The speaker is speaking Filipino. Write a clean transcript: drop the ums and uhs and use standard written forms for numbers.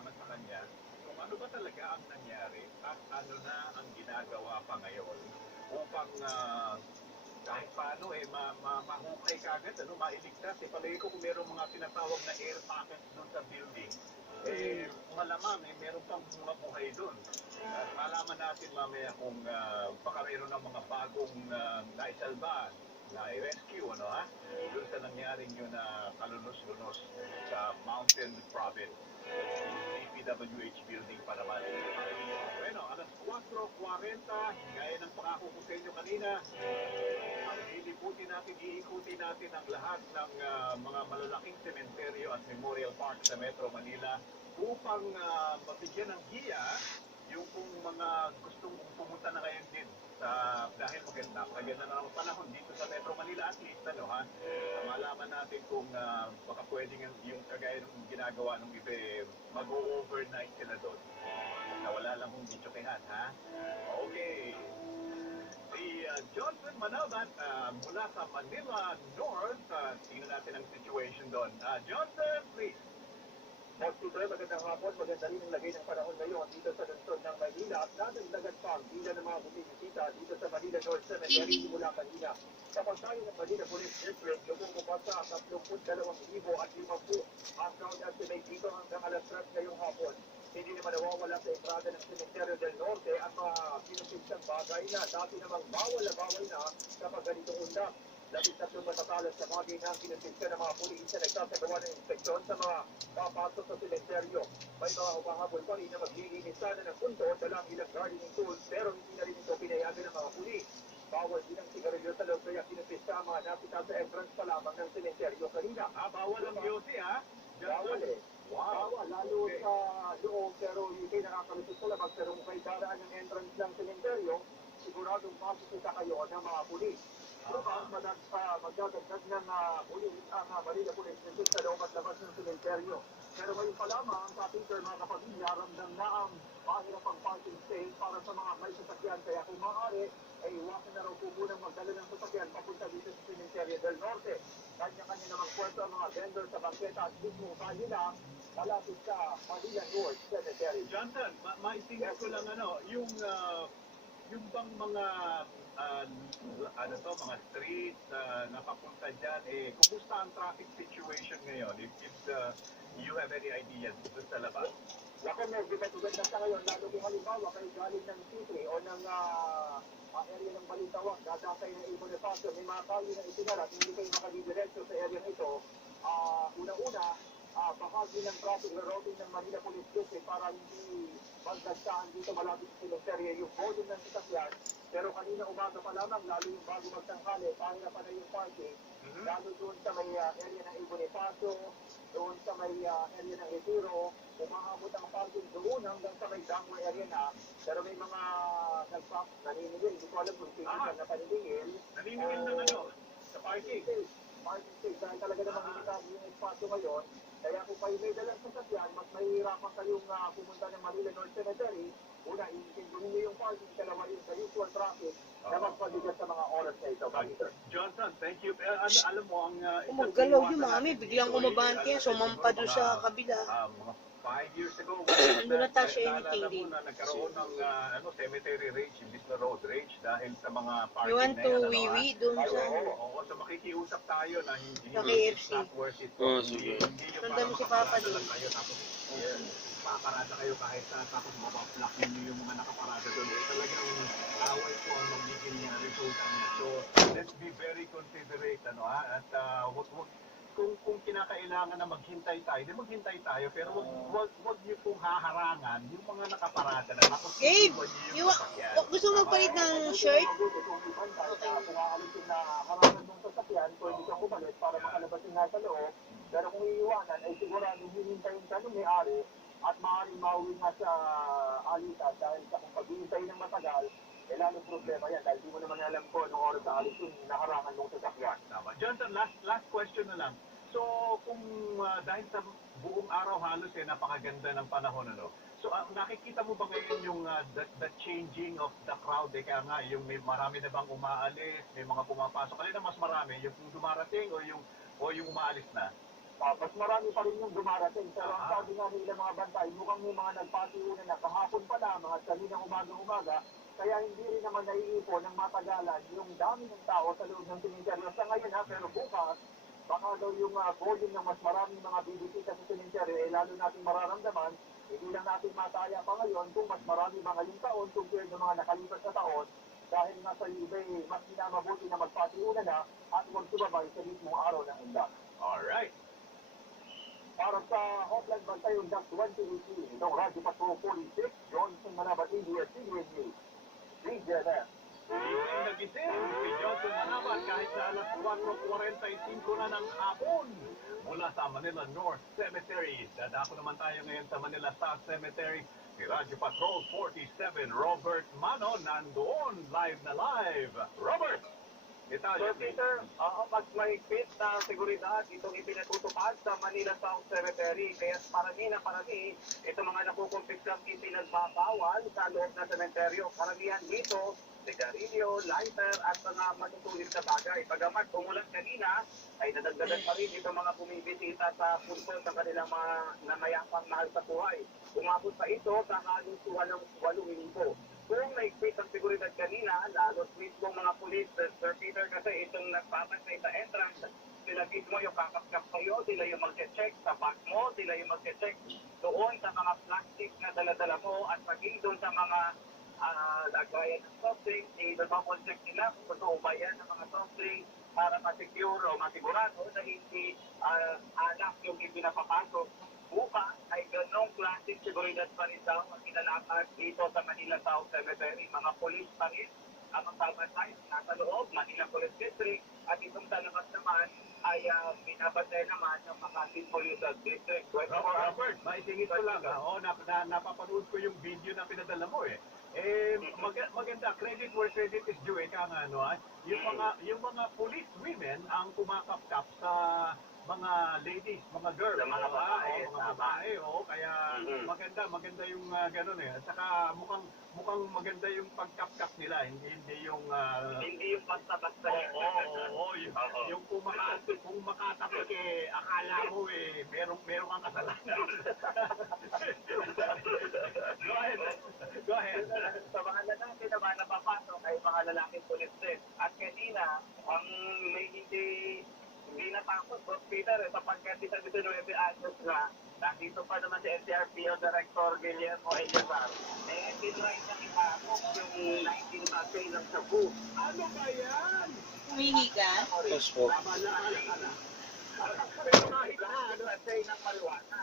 malaman sa kanya kung ano ba talaga ang nangyari at ano na ang ginagawa pa ngayon upang kahit paano mahukay kagad, mailigtas. Palagi ko kung mayroong mga tinatawag na air pockets doon sa building, malamang meron pang mga buhay doon. At malaman natin mamaya kung baka mayroon ng mga bagong naisalba, na-rescue, doon sa nangyaring yun na kalunos-lunos sa Mountain Province. APWH building pa naman. Bueno, alas 4:40, gaya ng pangako ko sa inyo kanina, iikutin natin ang lahat ng mga malalaking sementeryo at memorial park sa Metro Manila upang mabigyan ng giya yung kung mga gustong pumunta na ngayon din dahil maganda na ang panahon dito sa Metro Manila at least malaman natin kung baka pwedeng yung kagaya ng ginagawa ng iba mag-overnight sila doon na wala lang hong bityokehan, ha? Okay. Si Johnson Manabat mula sa Manila North, tingnan natin ang situation doon. Johnson, please. Peter, magandang hapon. Maganda rin ang lagay ng panahon ngayon dito sa lungsod ng Manila at nadagdagan pa ang bila ng mga bumisita dito sa Manila North Cemetery simula kanina. Sa pagkain ng Manila Police District, lumumubad sa 32,050 ang crowd estimate dito hanggang alas 3 ngayong hapon. Hindi naman nawawala sa entrada ng Cementerio del Norte ang mga pinupinsang bagay na dati namang bawal na kapag ganitong undak. 13 matatalas sa bagay na pinupinsya ng mga pulis na nagsasagawa ng inspeksyon sa mga papasok sa sementeryo. May mga humahabol pa rin na maglilinis sana ng punto dalang ilang gardening tools pero hindi na rin ito pinayagan ng mga pulis. Bawal din ang sigarilyo sa loob kaya pinupinsya ang mga nakita sa entrance pa lamang ng sementeryo kanina. Bawal ang beauty, ha? Bawal eh. Wow. Lalo sa loob pero hindi kayo nakakalusot sa labas pero kung kayo daraan ng entrance ng sementeryo, siguradong makikita kayo ng mga pulis. Magdadagdag ng pulis ang Manila Police District sa loob at labas ng sementeryo. Pero ngayon pa lamang sa Peter mga kapamilya, ramdam na ang mahirapang parking space para sa mga may sasakyan. Kaya kung maaari, ay iwasan na raw po munang magdala ng sasakyan papunta dito sa Cementerio del Norte. Kanya-kanya namang pwesto ang mga vendor sa bangketa at mismo kanila malapit sa Manila North Cemetery. Johnson, maitingin ko lang yung bang mga mga streets na papunta dyan, kumusta ang traffic situation ngayon? If you have any idea dito sa labas? Lako, medyo maganda sa ngayon, lalo kung halimbawa kayo galing ng C3 o ng area ng Balintawak, dadakay ng Ibon Paso, may mga kali na itinarat, hindi kayo makadidiretso sa area nito. Una-una, bahagi ng traffic routing ng Manila Police District para hindi magdagsaan dito malapit sa sementeryo yung volume ng sasakyan. Pero kanina umaga pa lamang, lalo yung bago magtangkali, pahirapan na yung parking, lalo doon sa may area ng Ibon Paso, doon sa may area ng Retiro, umaabot ang parking doon hanggang sa may Dangwa area na. Pero may mga naniningil, hindi ko alam kung sino na paniningil. Naniningil ng sa parking? Parking space, dahil talaga namang limitado yung espasyo ngayon. Kaya kung kayo may dalang sasakyan, mas mahihirapan kayong pumunta ng Manila North Cemetery. Una, iintindihin niyo yung parking, dalawa yung sa usual traffic na magpabigat sa mga oras na ito. Johnson, thank you. Alam mo, ang... Gumagalaw yung mami, biglang umabante, sumampa doon sa kabila. Mga 5 years ago, Ano na tayo siya anything din? nagkaroon ng cemetery rage, imbis na road rage, dahil sa mga parking You want to wiwi doon sa... Oo, so makikiusap tayo na hindi Sa KFC. not worth it. Sige. Sundan mo si Papa doon. Paparada kayo kahit tapos mapaplock ninyo yung mga nakaparada doon. Talagang away po ang magiging resulta niya. So, let's be very considerate, at kung kinakailangan na maghintay tayo, di maghintay tayo, pero wag niyo pong haharangan yung mga nakaparada na tapos Gabe, yung sasakyan. gusto mo magpalit ng shirt? Okay. Kung aalisin na karangan ng sasakyan, pwede kang umalis para makalabas yung nasa loob. Pero kung iiwanan, ay sigurado hihintayin ka ng may-ari at maaaring mauwi nga sa alitan dahil sa kung paghihintay ng matagal, lalong problema yan dahil di mo naman alam ko anong oras sa alis yung nakarangan ng sasakyan. Johnson, last question na lang. So, kung dahil sa buong araw halos napakaganda ng panahon, So, nakikita mo ba ngayon yung the changing of the crowd? Kaya nga, yung may marami na bang umaalis, may mga pumapasok. Kanina mas marami, yung dumarating o yung umaalis na? Mas marami pa rin yung dumarating. Pero ang sabi nga nila mga bantay, mukhang may mga nagpatiuna na kahapon pa lamang at kaninang umaga-umaga, kaya hindi rin naman naiipon ng matagalan yung dami ng tao sa loob ng simenteryo sa ngayon ha, pero bukas, baka daw yung volume ng mas maraming mga bibisita sa simenteryo, lalo natin mararamdaman, hindi lang natin mataya pa ngayon kung mas marami ba ngayong taon compared sa mga nakalipas na taon, dahil nga sa iba mas minamabuti na magpatiuna na at huwag sumabay sa mismong araw ng undas. Alright. Para sa Hotline Bantay Undas 2018, itong Radyo Patrol 46, Johnson Manabat, ABS-CBN News. DJNF. Gising na gising si Johnson Manabat kahit sa alas 4:45 na ng hapon mula sa Manila North Cemetery. Dadako naman tayo ngayon sa Manila South Cemetery. Si Radyo Patrol 47, Robert Mano, nandoon live na live. Robert! Sir Peter, mas mahigpit na seguridad itong ipinatutupad sa Manila South Cemetery. Kaya parami na parami, itong mga nakukumpiskang ipinagbabawal sa loob ng sementeryo. Karamihan dito, sigarilyo, lighter, at mga matutulis na bagay. Pagamat umulan kanina, ay nadagdagan pa rin itong mga bumibisita sa punso ng kanilang mga namayapang mahal sa buhay. Umabot pa ito sa halos 8,000. Kung naigpit ang seguridad kanina, lalo mismo mga pulis, Sir Peter, kasi itong nagpapantay sa entrance, sila mismo yung kakapkap sa'yo, sila yung mag-check sa bag mo, sila yung mag-check doon sa mga plastic na dala-dala mo, at maging doon sa mga lagayan ng soft drink, i-double-check nila kung totoo ba yan ng mga soft drink para ma-secure o masigurado na hindi anak yung ipinapapasok. Bukas ay ganong klaseng seguridad pa rin daw ang kinalakas dito sa Manila South Cemetery. Mga polis pa rin ang magbabantay nasa loob, Manila Police District, at itong sa labas naman ay binabantay naman ng Makati Police District. Robert, maisingit ko lang. Napapanood ko yung video na pinadala mo eh. Maganda, credit where credit is due, yung mga police women ang kumakapkap sa mga ladies, mga girls, mga babae, kaya maganda yung gano'n eh. At saka mukhang maganda yung pagkapkap nila, hindi yung Hindi yung basta-basta. yung kung makatakot akala mo merong kang kasalanan. Go ahead. Sa mga lalaki naman na papasok ay mga lalaking pulis din. At kanina, ang may hindi natakot, Boss Peter, sapagkat isa dito ng anos na, nakito pa naman si NCRPO Director Guillermo Eliazar. Tinry na itakot yung 19 batay ng Cebu. Ano ba yan? Humingi ka? Pero nahilahan batay ng marijuana.